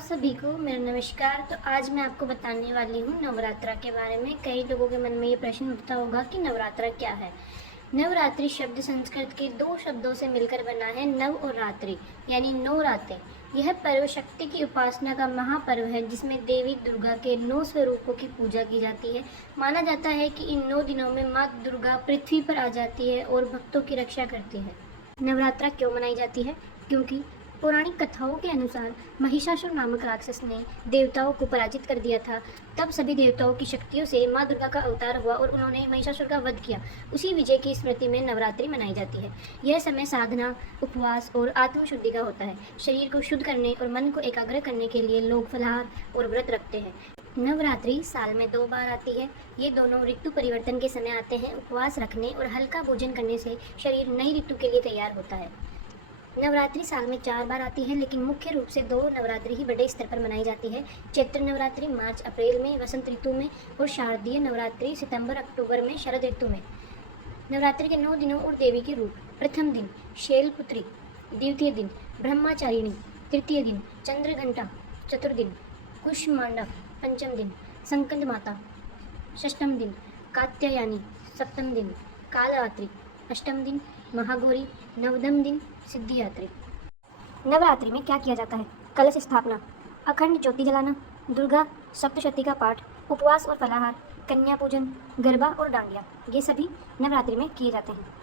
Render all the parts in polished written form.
सभी को मेरा नमस्कार। तो आज मैं आपको बताने वाली हूँ नवरात्रा के बारे में। कई लोगों के मन में ये प्रश्न उठता होगा कि नवरात्रा क्या है। नवरात्रि शब्द संस्कृत के दो शब्दों से मिलकर बना है, नव और रात्रि, यानी 9 रातें। यह पर्व शक्ति की उपासना का महापर्व है जिसमें देवी दुर्गा के 9 स्वरूपों की पूजा की जाती है। माना जाता है कि इन 9 दिनों में माँ दुर्गा पृथ्वी पर आ जाती है और भक्तों की रक्षा करती है। नवरात्रा क्यों मनाई जाती है? क्योंकि पौराणिक कथाओं के अनुसार महिषासुर नामक राक्षस ने देवताओं को पराजित कर दिया था। तब सभी देवताओं की शक्तियों से माँ दुर्गा का अवतार हुआ और उन्होंने महिषासुर का वध किया। उसी विजय की स्मृति में नवरात्रि मनाई जाती है। यह समय साधना, उपवास और आत्मशुद्धि का होता है। शरीर को शुद्ध करने और मन को एकाग्र करने के लिए लोग फलाहार और व्रत रखते हैं। नवरात्रि साल में 2 बार आती है। ये दोनों ऋतु परिवर्तन के समय आते हैं। उपवास रखने और हल्का भोजन करने से शरीर नई ऋतु के लिए तैयार होता है। नवरात्रि साल में 4 बार आती है, लेकिन मुख्य रूप से 2 नवरात्रि ही बड़े स्तर पर मनाई जाती है। चैत्र नवरात्रि मार्च अप्रैल में वसंत ऋतु में और शारदीय नवरात्रि सितंबर अक्टूबर में शरद ऋतु में। नवरात्रि के 9 दिनों और देवी के रूप: प्रथम दिन शैलपुत्री, द्वितीय दिन ब्रह्मचारिणी, तृतीय दिन चंद्रघंटा, चतुर्दिन कुष्मांडा, पंचम दिन संकंद माता, षष्ठम दिन कात्यायनी, सप्तम दिन कालरात्रि, अष्टम दिन महागौरी, नवदम दिन सिद्धिदात्री। नवरात्रि में क्या किया जाता है? कलश स्थापना, अखंड ज्योति जलाना, दुर्गा सप्तशती का पाठ, उपवास और फलाहार, कन्या पूजन, गरबा और डांडिया, ये सभी नवरात्रि में किए जाते हैं।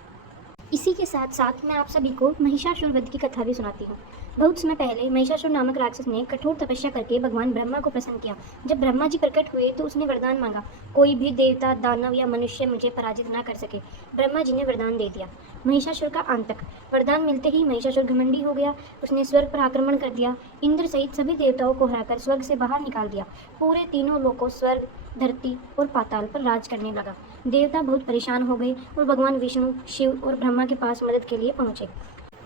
इसी के साथ साथ मैं आप सभी को महिषासुर वध की कथा भी सुनाती हूँ। बहुत समय पहले महिषासुर नामक राक्षस ने कठोर तपस्या करके भगवान ब्रह्मा को प्रसन्न किया। जब ब्रह्मा जी प्रकट हुए तो उसने वरदान मांगा, कोई भी देवता, दानव या मनुष्य मुझे पराजित ना कर सके। ब्रह्मा जी ने वरदान दे दिया। महिषासुर का आतंक। वरदान मिलते ही महिषासुर घमंडी हो गया। उसने स्वर्ग पर आक्रमण कर दिया। इंद्र सहित सभी देवताओं को हराकर स्वर्ग से बाहर निकाल दिया। पूरे तीनों लोकों स्वर्ग, धरती और पाताल पर राज करने लगा। देवता बहुत परेशान हो गए और भगवान विष्णु, शिव और ब्रह्मा के पास मदद के लिए पहुंचे।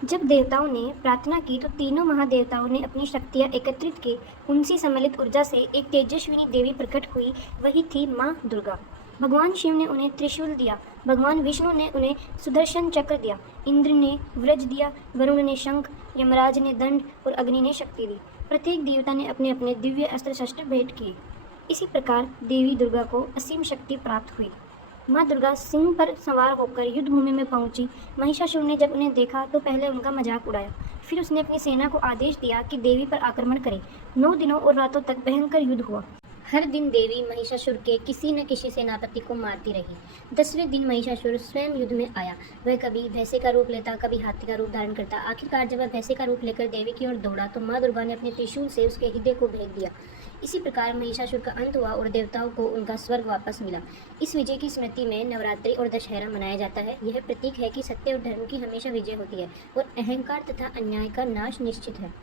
जब देवताओं ने प्रार्थना की तो तीनों महादेवताओं ने अपनी शक्तियां एकत्रित की। उनसी सम्मिलित ऊर्जा से एक तेजस्विनी देवी प्रकट हुई, वही थी माँ दुर्गा। भगवान शिव ने उन्हें त्रिशूल दिया, भगवान विष्णु ने उन्हें सुदर्शन चक्र दिया, इंद्र ने वज्र दिया, वरुण ने शंख, यमराज ने दंड और अग्नि ने शक्ति दी। प्रत्येक देवता ने अपने अपने दिव्य अस्त्र शस्त्र भेंट किए। इसी प्रकार देवी दुर्गा को असीम शक्ति प्राप्त हुई। माँ दुर्गा सिंह पर सवार होकर युद्ध भूमि में पहुंची। महिषासुर ने जब उन्हें देखा तो पहले उनका मजाक उड़ाया, फिर उसने अपनी सेना को आदेश दिया कि देवी पर आक्रमण करे। 9 दिनों और रातों तक भयंकर युद्ध हुआ। हर दिन देवी महिषासुर के किसी न किसी सेनापति को मारती रही। 10वें दिन महिषासुर स्वयं युद्ध में आया। वह कभी भैंसे का रूप लेता, कभी हाथी का रूप धारण करता। आखिरकार जब वह भैंसे का रूप लेकर देवी की ओर दौड़ा तो माँ दुर्गा ने अपने त्रिशूल से उसके हृदय को भेद दिया। इसी प्रकार महिषासुर का अंत हुआ और देवताओं को उनका स्वर्ग वापस मिला। इस विजय की स्मृति में नवरात्रि और दशहरा मनाया जाता है। यह प्रतीक है कि सत्य और धर्म की हमेशा विजय होती है और अहंकार तथा अन्याय का नाश निश्चित है।